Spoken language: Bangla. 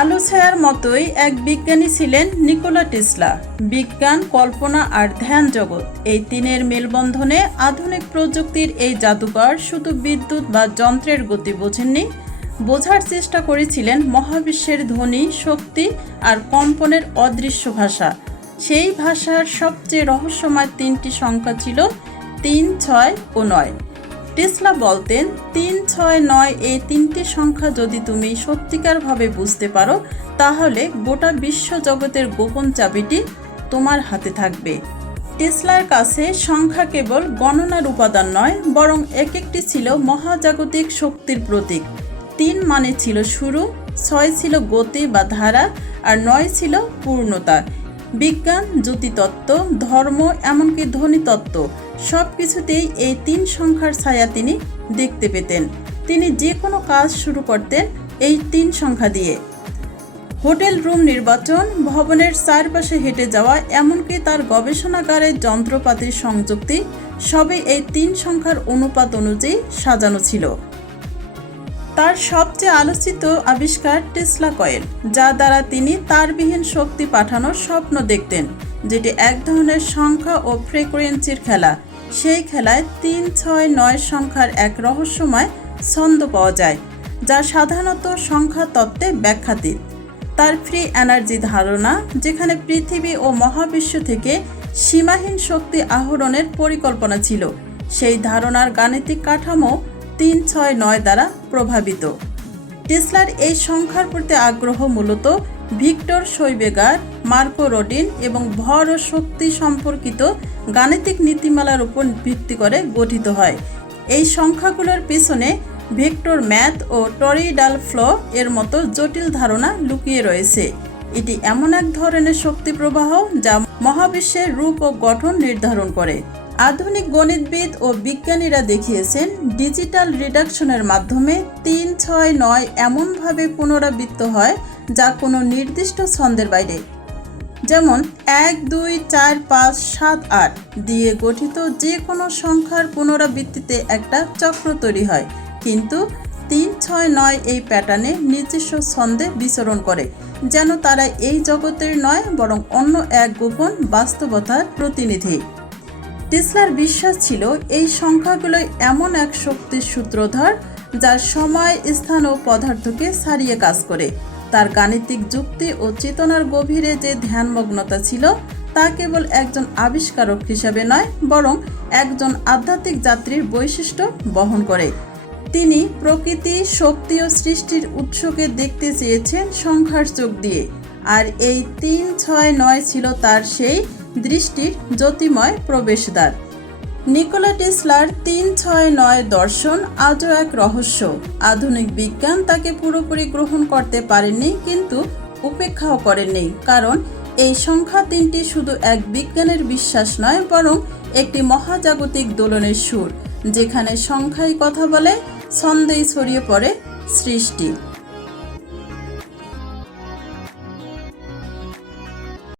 আলো ছায়ার মতোই এক বিজ্ঞানী ছিলেন নিকোলা টেসলা। বিজ্ঞান, কল্পনা আর ধ্যান জগৎ। এই তিনের মেলবন্ধনে আধুনিক প্রযুক্তির এই জাদুকর শুধু বিদ্যুৎ বা যন্ত্রের গতি বোঝেননি, বোঝার চেষ্টা করেছিলেন মহাবিশ্বের ধ্বনি, শক্তি আর কম্পনের অদৃশ্য ভাষা। সেই ভাষার সবচেয়ে রহস্যময় তিনটি সংখ্যা ছিল তিন, ছয় ও নয়। টেসলা বলতেন, তিন ছয় নয় এই তিনটি সংখ্যা যদি তুমি সত্যিকারভাবে বুঝতে পারো, তাহলে গোটা বিশ্ব জগতের গোপন চাবিটি তোমার হাতে থাকবে। টেসলার কাছে সংখ্যা কেবল গণনার উপাদান নয়, বরং এক একটি ছিল মহাজাগতিক শক্তির প্রতীক। তিন মানে ছিল শুরু, ছয় ছিল গতি বা ধারা, আর নয় ছিল পূর্ণতা। বিজ্ঞান, জ্যোতিতত্ত্ব, ধর্ম, এমনকি ধ্বনিতত্ত্ব। সব কিছুতেই এই তিন সংখ্যার ছায়া তিনি দেখতে পেতেন। তিনি যে কোনো কাজ শুরু করতেন এই তিন সংখ্যা দিয়ে। হোটেল রুম নির্বাচন, ভবনের চারপাশে হেঁটে যাওয়া, এমনকি তার গবেষণাগারের যন্ত্রপাতির সংযুক্তি, সবই এই তিন সংখ্যার অনুপাত অনুযায়ী সাজানো ছিল। তার সবচেয়ে আলোচিত আবিষ্কার টেসলা কয়েল, যা দ্বারা তিনি তারবিহীন শক্তি পাঠানোর স্বপ্ন দেখতেন, যেটি এক ধরনের সংখ্যা ও ফ্রিকোয়েন্সির খেলা সেই খেলায় তিন ছয় নয় সংখ্যার এক রহস্যময় ছন্দ পাওয়া যায়, যা সাধারণত সংখ্যা তত্ত্বে ব্যাখ্যাতীত। তার ফ্রি এনার্জি ধারণা, যেখানে পৃথিবী ও মহাবিশ্ব থেকে সীমাহীন শক্তি আহরণের পরিকল্পনা ছিল, সেই ধারণার গাণিতিক কাঠামো তিন ছয় নয় দ্বারা প্রভাবিত। টেসলার এই সংখ্যার প্রতি আগ্রহ মূলত ভিক্টর শৈবেগার মার্কো রোডিন এবং ভর ও শক্তি সম্পর্কিত গাণিতিক নীতিমালার উপর ভিত্তি করে গঠিত হয়। এই সংখ্যাগুলোর পিছনে ভেক্টর ম্যাথ ও টরিডাল ফ্লো এর মতো জটিল ধারণা লুকিয়ে রয়েছে। এটি এমন এক ধরনের শক্তি প্রবাহ যা মহাবিশ্বের রূপ ও গঠন নির্ধারণ করে। আধুনিক গণিতবিদ ও বিজ্ঞানীরা দেখিয়েছেন, ডিজিটাল রিডাকশনের মাধ্যমে তিন, ছয়, নয় এমনভাবে পুনরাবৃত্ত হয় যা কোনো নির্দিষ্ট ছন্দের বাইরে যেমন এক, দুই, চার, পাঁচ, সাত, আট দিয়ে গঠিত যে কোনো সংখ্যার পুনরাবৃত্তিতে একটা চক্র তৈরি হয়। কিন্তু তিন, ছয়, নয় এই প্যাটার্নে নিজস্ব ছন্দে বিচরণ করে, যেন তারা এই জগতের নয়, বরং অন্য এক গোপন বাস্তবতার প্রতিনিধি। টেসলার বিশ্বাস ছিল এই সংখ্যাগুলোই এমন এক শক্তির সূত্রধর যা সময়, স্থান ও পদার্থকে ছাড়িয়ে কাজ করে। তার গাণিতিক যুক্তি ও চেতনার গভীরে যে ধ্যানমগ্নতা ছিল, তা কেবল একজন আবিষ্কারক হিসাবে নয়, বরং একজন আধ্যাত্মিক যাত্রীর বৈশিষ্ট্য বহন করে। তিনি প্রকৃতি, শক্তি ও সৃষ্টির উৎসকে দেখতে চেয়েছেন সংখ্যার চোখ দিয়ে, আর এই তিন ছয় নয় ছিল তার সেই দৃষ্টির জ্যোতিময় প্রবেশদ্বার। নিকোলা টেসলার তিন ছয় নয় দর্শন আজও এক রহস্য। আধুনিক বিজ্ঞান তাকে পুরোপুরি গ্রহণ করতে পারেনি, কিন্তু উপেক্ষাও করেননি কারণ এই সংখ্যা তিনটি শুধু এক বিজ্ঞানের বিশ্বাস নয়, বরং একটি মহাজাগতিক দোলনের সুর, যেখানে সংখ্যাই কথা বলে, ছন্দেই ছড়িয়ে পড়ে সৃষ্টি।